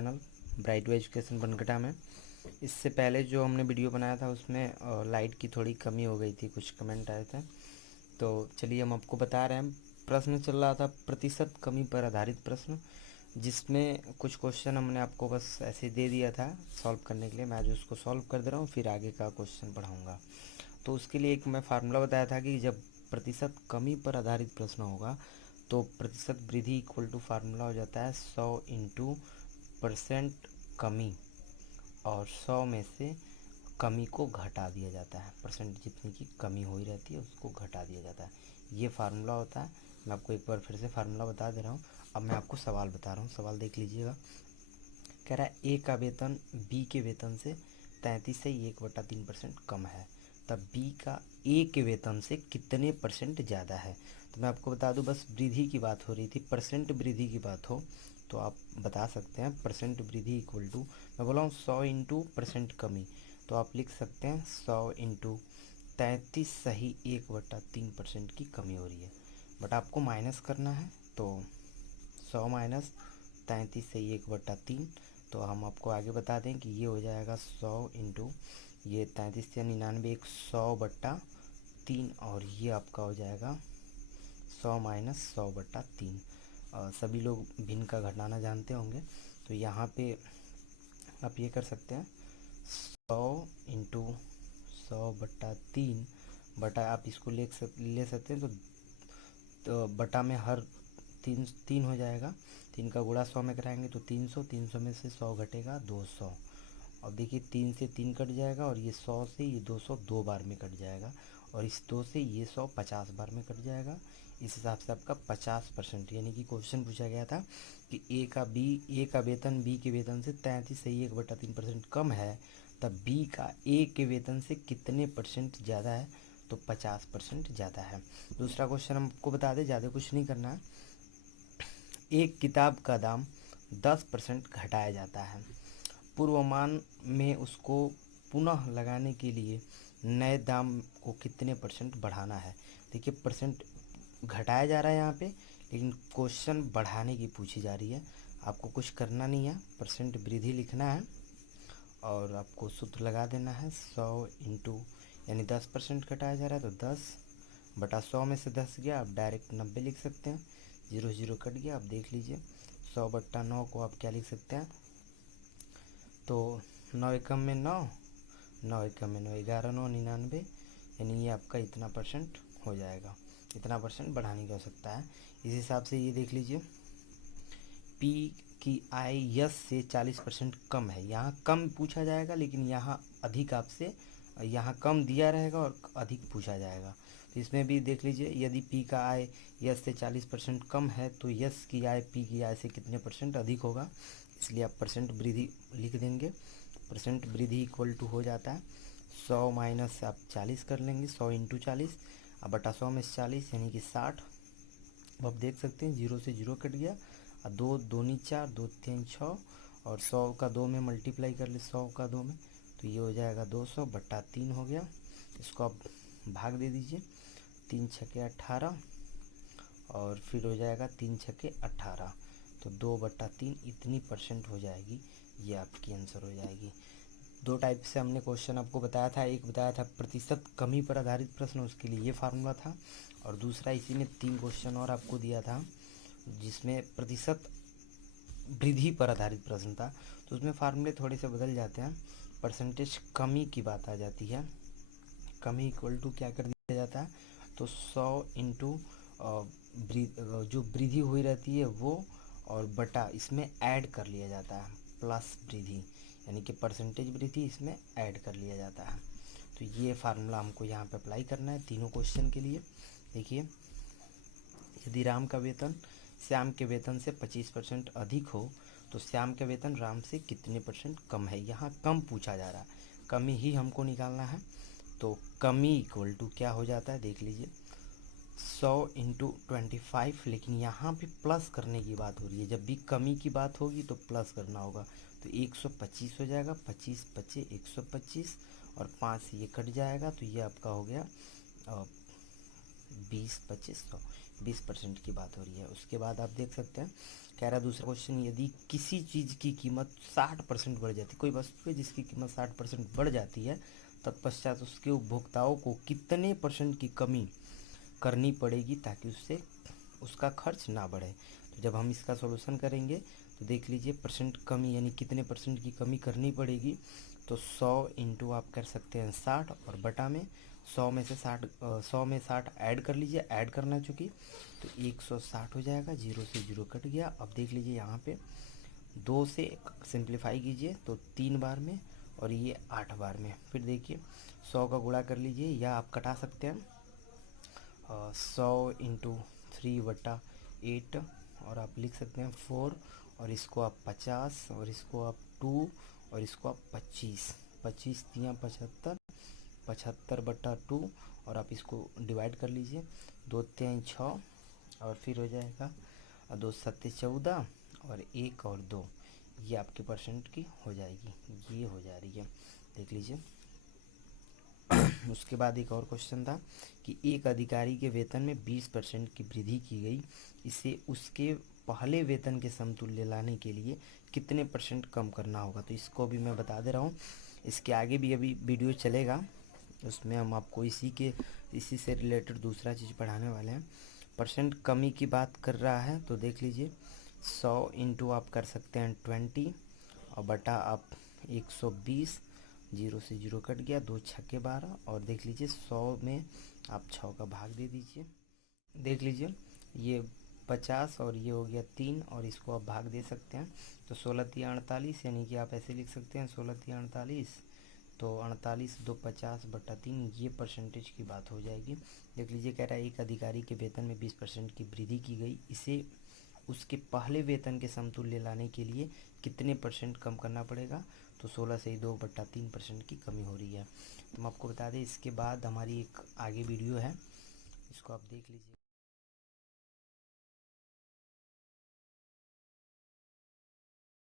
Channel bright वे education Bankata में। इससे पहले जो हमने वीडियो बनाया था उसमें लाइट की थोड़ी कमी हो गई थी, कुछ कमेंट आए थे। तो चलिए हम आपको बता रहे हैं। प्रश्न चल रहा था प्रतिशत कमी पर आधारित प्रश्न, जिसमें कुछ क्वेश्चन हमने आपको बस ऐसे दे दिया था सॉल्व करने के लिए। मैं आज उसको सॉल्व कर दे रहा हूँ, फिर आगे का क्वेश्चन पढ़ाऊँगा। तो उसके लिए एक मैं फार्मूला बताया था कि जब प्रतिशत कमी पर आधारित प्रश्न होगा तो प्रतिशत वृद्धि इक्वल टू फार्मूला हो जाता है 100 इंटू परसेंट कमी, और 100 में से कमी को घटा दिया जाता है। परसेंट जितनी की कमी हो ही रहती है उसको घटा दिया जाता है, ये फार्मूला होता है। मैं आपको एक बार फिर से फार्मूला बता दे रहा हूँ। अब मैं आपको सवाल बता रहा हूँ, सवाल देख लीजिएगा। कह रहा है ए का वेतन बी के वेतन से 33 से 1/3% कम है, तब बी का ए के वेतन से कितने परसेंट ज़्यादा है। तो मैं आपको बता दूं, बस वृद्धि की बात हो रही थी, परसेंट वृद्धि की बात हो तो आप बता सकते हैं परसेंट वृद्धि इक्वल टू, मैं बोला हूँ 100 इंटू परसेंट कमी, तो आप लिख सकते हैं 100 इंटू 33 सही 1/3% की कमी हो रही है। बट आपको माइनस करना है, तो 100 माइनस 33 से 1/3, तो हम आपको आगे बता दें कि ये हो जाएगा 100 इंटू ये 33 से 99, 100/3, और ये आपका हो जाएगा 100 माइनस 100/3। सभी लोग भिन्न का घटाना जानते होंगे, तो यहाँ पे आप ये कर सकते हैं 100 इंटू 100/3 बटा, आप इसको ले सकते हैं तो बटा में हर तीन तीन हो जाएगा। 3 का गुणा 100 में कराएंगे तो 300, 300 में से 100 घटेगा 200। अब देखिए 3 से 3 कट जाएगा, और ये 100 से ये 200 दो बार में कट जाएगा, और इस 2 से ये 100 50 बार में कट जाएगा। इस हिसाब से आपका 50%, यानी कि क्वेश्चन पूछा गया था कि ए का वेतन बी के वेतन से 33 से 1/3% कम है, तब बी का ए के वेतन से कितने परसेंट ज़्यादा है, तो 50% ज़्यादा है। दूसरा क्वेश्चन हमको बता दें, ज़्यादा कुछ नहीं करना है। एक किताब का दाम 10% घटाया जाता है, पूर्वमान में उसको पुनः लगाने के लिए नए दाम को कितने परसेंट बढ़ाना है। देखिए परसेंट घटाया जा रहा है यहाँ पे, लेकिन क्वेश्चन बढ़ाने की पूछी जा रही है। आपको कुछ करना नहीं है, परसेंट वृद्धि लिखना है और आपको सूत्र लगा देना है 100 इंटू, यानी 10% घटाया जा रहा है तो 10/100 में से 10 गया, आप डायरेक्ट 90 लिख सकते हैं। 0 0 कट गया, आप देख लीजिए 100/9 को आप क्या लिख सकते हैं, तो 9 एकम में 9, 9 एकम में 9, 11 9 99, यानी ये आपका इतना परसेंट हो जाएगा। इतना परसेंट बढ़ाने की आवश्यकता है। इस हिसाब से ये देख लीजिए, पी की आय यस से 40% कम है। यहाँ कम पूछा जाएगा, लेकिन यहाँ अधिक आपसे, यहाँ कम दिया रहेगा और अधिक पूछा जाएगा। तो इसमें भी देख लीजिए, यदि पी का आय यस से 40% कम है तो यस की आय पी की आय से कितने परसेंट अधिक होगा, इसलिए आप परसेंट वृद्धि लिख देंगे। परसेंट वृद्धि इक्वल टू हो जाता है 100 माइनस आप 40 कर लेंगे, 100 इंटू 40, अब बटा 100 में 40 यानी कि 60। अब आप देख सकते हैं 0 से 0 कट गया, और 2 दूनी 4, 2 3 6, और 100 का 2 में मल्टीप्लाई कर ले 100 का 2 में, तो ये हो जाएगा 200/3 हो गया। इसको आप भाग दे दीजिए, 3 छके 18, और फिर हो जाएगा 3 छके 18, तो 2/3 इतनी परसेंट हो जाएगी, ये आपकी आंसर हो जाएगी। दो टाइप से हमने क्वेश्चन आपको बताया था, एक बताया था प्रतिशत कमी पर आधारित प्रश्न, उसके लिए ये फार्मूला था, और दूसरा इसी में 3 क्वेश्चन और आपको दिया था जिसमें प्रतिशत वृद्धि पर आधारित प्रश्न था। तो उसमें फार्मूले थोड़े से बदल जाते हैं, परसेंटेज कमी की बात आ जाती है। कमी इक्वल टू क्या कर दिया जाता है, तो 100 इंटू जो वृद्धि हुई रहती है वो, और बटा इसमें ऐड कर लिया जाता है प्लस वृद्धि, यानी कि परसेंटेज वृद्धि इसमें ऐड कर लिया जाता है। तो ये फार्मूला हमको यहाँ पे अप्लाई करना है तीनों क्वेश्चन के लिए। देखिए, यदि राम का वेतन श्याम के वेतन से 25% अधिक हो तो श्याम का वेतन राम से कितने परसेंट कम है। यहाँ कम पूछा जा रहा है, कमी ही हमको निकालना है। तो कमी इक्वल टू क्या हो जाता है, देख लीजिए 100 इंटू 25, लेकिन यहाँ पे प्लस करने की बात हो रही है। जब भी कमी की बात होगी तो प्लस करना होगा, तो 125 हो जाएगा, 25 25 125, और 5 ये कट जाएगा, तो ये आपका हो गया 20 25 100, 20% की बात हो रही है। उसके बाद आप देख सकते हैं, कह रहा है दूसरा क्वेश्चन, यदि किसी चीज़ की कीमत 60% बढ़ जाती है, कोई वस्तु है जिसकी कीमत 60% बढ़ जाती है, तत्पश्चात उसके उपभोक्ताओं को कितने % की कमी करनी पड़ेगी ताकि उससे उसका खर्च ना बढ़े। तो जब हम इसका सॉल्यूशन करेंगे तो देख लीजिए, परसेंट कमी यानी कितने % की कमी करनी पड़ेगी। तो 100 इंटू आप कर सकते हैं 60 और बटा में 100 में से 60 ऐड कर लीजिए, ऐड करना है चूँकि, तो 160 हो जाएगा, 0 से 0 कट गया। अब देख लीजिए यहाँ पे 2 से सिंप्लीफाई कीजिए तो 3 बार में और ये 8 बार में। फिर देखिए 100 का गुणा कर लीजिए या आप कटा सकते हैं 100 इंटू 3/8 और आप लिख सकते हैं 4 और इसको आप 50 और इसको आप 2 और इसको आप 25, 25 तियाँ 75, 75/2 और आप इसको डिवाइड कर लीजिए, 2 तिहाई 6 और फिर हो जाएगा 2 सत्ते 14 और 1 और 2, ये आपके % की हो जाएगी, ये हो जा रही है, देख लीजिए। उसके बाद एक और क्वेश्चन था कि एक अधिकारी के वेतन में 20% की वृद्धि की गई, इसे उसके पहले वेतन के समतुल्य लाने के लिए कितने % कम करना होगा। तो इसको भी मैं बता दे रहा हूँ, इसके आगे भी अभी वीडियो चलेगा, उसमें हम आपको इसी से रिलेटेड दूसरा चीज़ पढ़ाने वाले हैं। % कमी की बात कर रहा है तो देख लीजिए 100 इंटू आप कर सकते हैं 20 और बटा आप 120, 0 से 0 कट गया, 2 छक्के 12 और देख लीजिए 100 में आप 6 का भाग दे दीजिए, देख लीजिए ये 50 और ये हो गया 3 और इसको आप भाग दे सकते हैं। तो 16 तिया 48, यानी कि आप ऐसे लिख सकते हैं 16 तिया 48, तो 48 2 50/3, ये % की बात हो जाएगी। देख लीजिए कह रहा है एक अधिकारी के वेतन में 20% की वृद्धि की गई, इसे उसके पहले वेतन के समतुल्य लाने के लिए कितने % कम करना पड़ेगा। तो 16 से ही 2/3% की कमी हो रही है। तो हम आपको बता दें इसके बाद हमारी एक आगे वीडियो है, इसको आप देख लीजिए।